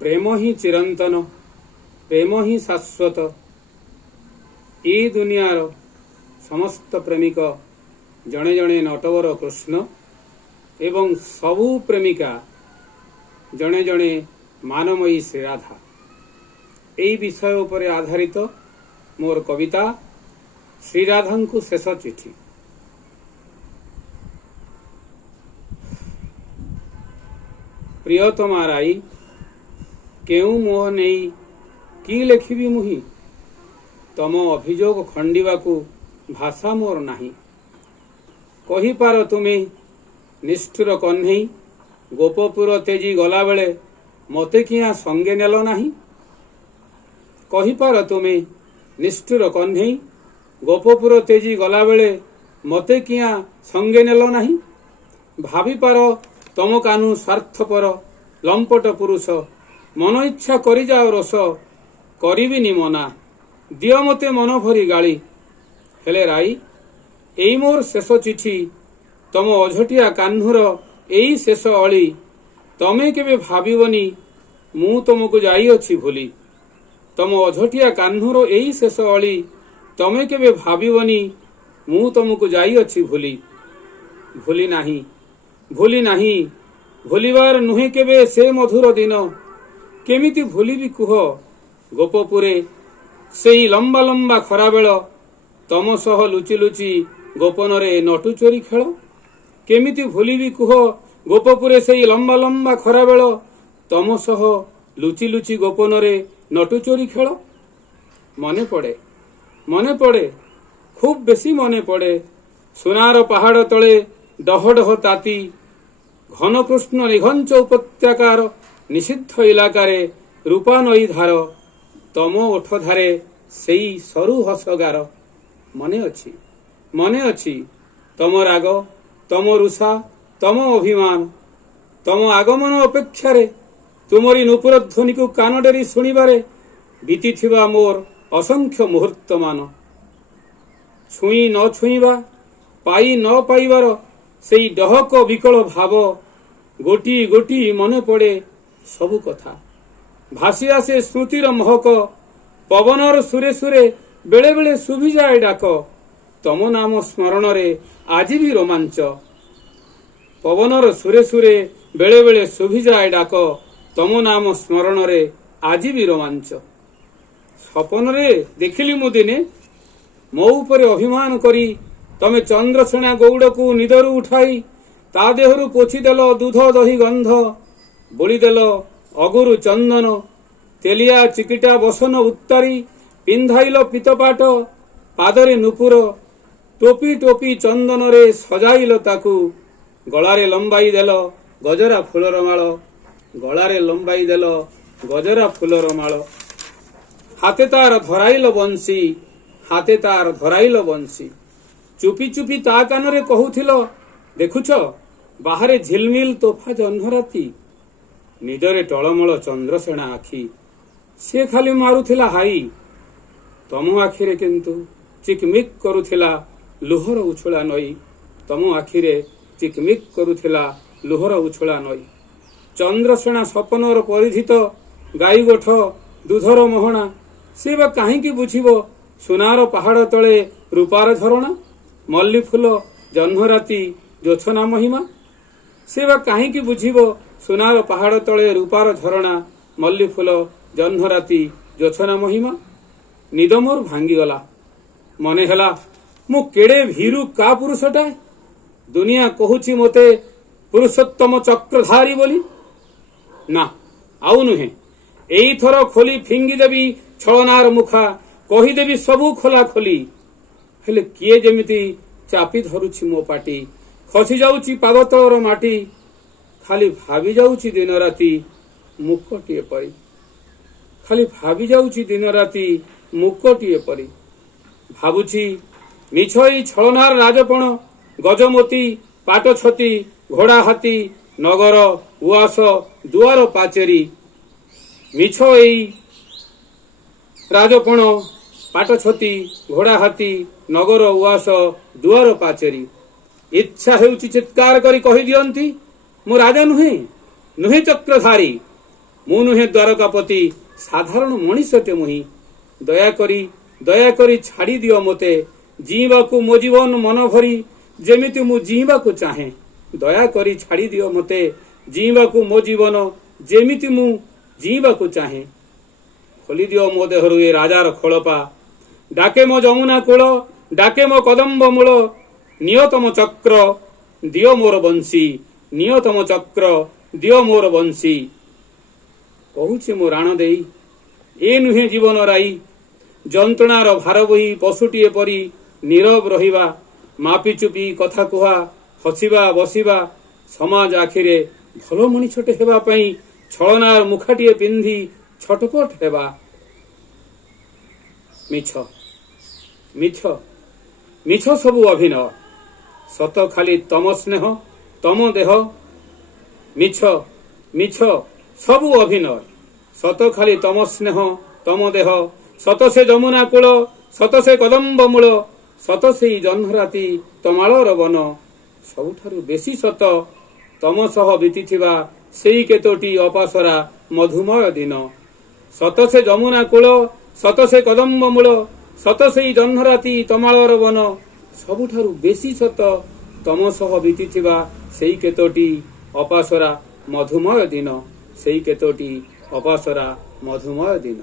प्रेम ही चिरंतन, प्रेम ही शाश्वत। ए दुनियार समस्त प्रेमिक जड़े जड़े नटवर कृष्ण एवं सबु प्रेमिका जड़े जड़े मानमयी श्रीराधा। यही विषय उपरे आधारित मोर कविता श्रीराधा को शेष चिठी। प्रियतमा राई केउ मोह नहीं कि लेखिबी मुहि, तम अभियोग खंडिबाकू भाषा मोर नाही। कहिपार तुमे निष्ठुर कन्हई, गोपपुर तेजी गला बेले मते किया संगे नेल नाही। कहिपार तुमे निष्ठुर कन्हई, गोपपुर तेजी गला बेले मते किया संगे नेल नाही। भाविपार तम कानु स्वार्थपर लंपट पुरुष, मन इच्छा करि जाओ रस करिबिनी मना। दियो मते मन भरी गाली, हेले राई एई मोर शेष चिठी। तम अझटिया कान्हुर एई शेष अली, तमे केबे भाबिबनी मु तुमको जाइअछि भूली। तम अझटिया कान्हुर एई शेष अली, तमे केबे भाबिबनी मु तुमको जाइअछि भूली। भूली नाही, भूली नाही, भूलिबार नुहे केबे से मधुर दिन। केमिति भूलिबी कुह गोपपुरे सेई लंबा लंबा खरा बेल, तम सह लुचि लुचि गोपनरे नटु चोरी खेल। केमिति भूलिबी कुह गोपपुरे सेई लंबा लंबा खरा बेल, तम सह लुचि लुचि गोपनरे नटु चोरी खेल। मने पड़े, मने पड़े, खूब बेसी मने पड़े सोनार पहाड़ तले डह डह ताती, घन कृष्ण निघंच उपत्यकार निषिद्ध इलाकारे रूपा नई धार। तम ओठ धारे सेई सरु हसगार। मने अछि, मने अछि तम राग, तम रुषा, तम अभिमान। तम आगमन अपेक्षारे तुमरी नुपुर ध्वनि को कान डेरी शुणिबारे बीतीथिबा मोर असंख्य मुहूर्तमान। छुई न छुईबा, पाई न पाइबार सेई डहक विकल भाव, गोटी गोटी मने पड़े सबु कथा। भासी आसे स्मृतिर महक, पवनर सुरे सुरे बेले बेले शुभि जाए डाक। तम नाम स्मरण रे आजि भी रोमांच, पवनर सुरे सुरे बेले बेले शुभि जाए डाक। तम नाम स्मरण रे आजि भी रोमांच। सपन रे देखिली मु दिने मो उपरे अभिमान करी, तमे चंद्रसेना गौड़ को निदरु उठाई ता देहरु पोछिदेल दूध दही गंध। बोलीदेल अगुरु चंदन, तेलिया चिकिटा बसन उत्तारी। पिंधाइल पीतपाट, पादरे नुपुर, टोपी टोपी चंदन रे सजाइल ताकू। गलारे लंबाई देल गजरा फुलर माल, गलारे लंबाई देल गजरा फुलर माल। हाथे तार धराइल बंसी, हाथे तार धराइल बंसी। चुपी चुपी ता कानरे कहूथिल, देखुछ बाहरे झिलमिल तोफा जह्न राती। निदरे टळमळ चंद्रसेना आखि, से खाली मारुथिला हाई। तम आखिरे किंतु चिकमिक करुथिला लुहर उछुळा नई। तम आखिरे चिकमिक करुथिला लुहर उछुळा नई। चंद्रसेना सपनर परिधित गाई गोठ दूधर मोहणा, से बा काहींकी बुझिबो सोनार पहाड़ तले रूपार झरणा। मल्ली फूल जह्न राती जोछना महिमा, से बा काहींकी बुझिबो सोनार पहाड़ तले रूपार झरणा। मल्ली फूल जह्न राती जोछना महिमा। निद मोर भांगीगला, मने हेला मु केड़े भीरु का पुरुषटा। दुनिया कहूची मोते पुरुषोत्तम चक्रधारी बोली। ना आउ नुहे, एई थर खोली फिंगी देवी छलनार मुखा, कहीदेवी सबू खोला खोली। हेले किए जेमिति चापी धरुछि मो पाटी, खसी जाउछि पाद तलर माटी। खाली भाबी जाउछि दिन राती मुकटिए परी, खाली भाबी जाउछि दिन राती मुकटिए परी। भाबुछि मिछई छलनार राजपण, गजमती पाटछती घोड़ा हाथी नगर उआस दुआर पाचेरी। मिछ एई राजपण पाटछती घोड़ा हाथी नगर उआस दुआर पाचेरी। इच्छा हेउछि चित्कार करी कहि दियंती, मु राजा नुहे नुहे चक्रधारी। ମୁଁ ନୁହେଁ ଦ୍ୱାରକାପତି, ସାଧାରଣ ମଣିଷଟେ ମୁହିଁ। ଦୟାକରି ଛାଡ଼ି ଦିଅ ମୋତେ, ଜୀଇବାକୁ ମୋ ଜୀବନ ମନ ଭରି ଯେମିତି ମୁଁ ଜୀଇବାକୁ ଚାହେଁ। ଦୟାକରି ଛାଡ଼ି ଦିଅ ମୋତେ, ଜୀଇବାକୁ ମୋ ଜୀବନ ଯେମିତି ମୁଁ ଜୀଇବାକୁ ଚାହେଁ। ଖୋଲିଦିଅ ମୋ ଦେହରୁ ଏ ରାଜାର ଖୋଳପା, ଡାକେ ମୋ ଯମୁନା କୂଳ, ଡାକେ ମୋ କଦମ୍ବ ମୂଳ। ନିଅ ତମ ଚକ୍ର ଦିଅ ମୋର ବଂଶୀ, ନିଅ ତମ ଚକ୍ର ଦିଅ ମୋର ବଂଶୀ। କହୁଛି ମୋ ରାଣ ଦେଇ, ଏ ନୁହେଁ ଜୀବନ ରାଇ। ଯନ୍ତ୍ରଣାର ଭାର ବୋହି ପଶୁଟିଏ ପରି ନୀରବ ରହିବା, ମାପିଚୁପି କଥା କୁହା, ହସିବା ବସିବା, ସମାଜ ଆଖିରେ ଭଲ ମଣିଷଟେ ହେବା ପାଇଁ ଛଳନାର ମୁଖାଟିଏ ପିନ୍ଧି ଛଟପଟ ହେବା। ମିଛ ମିଛ ମିଛ ସବୁ ଅଭିନୟ, ସତ ଖାଲି ତମ ସ୍ନେହ ତମ ଦେହ। ମିଛ ମିଛ ସବୁ ଅଭିନୟ, ସତ ଖାଲି ତମ ସ୍ନେହ ତମ ଦେହ। ସତ ସେ ଯମୁନା କୂଳ, ସତ ସେ କଦମ୍ବ ମୂଳ, ସତ ସେଇ ଜହ୍ନରାତି ତମାଳର ବନ। ସବୁଠାରୁ ବେଶୀ ସତ ତମ ସହ ବିତିଥିବା ସେଇ କେତୋଟି ଅପାସରା ମଧୁମୟ ଦିନ। ସତ ସେ ଯମୁନା କୂଳ, ସତ ସେ କଦମ୍ବ ମୂଳ, ସତ ସେଇ ଜହ୍ନରାତି ତମାଳର ବନ। ସବୁଠାରୁ ବେଶୀ ସତ ତମ ସହ ବିତିଥିବା ସେଇ କେତୋଟି ଅପାସରା ମଧୁମୟ ଦିନ, ସେଇ କେତୋଟି ଅପାସରା ମଧୁମୟ ଦିନ।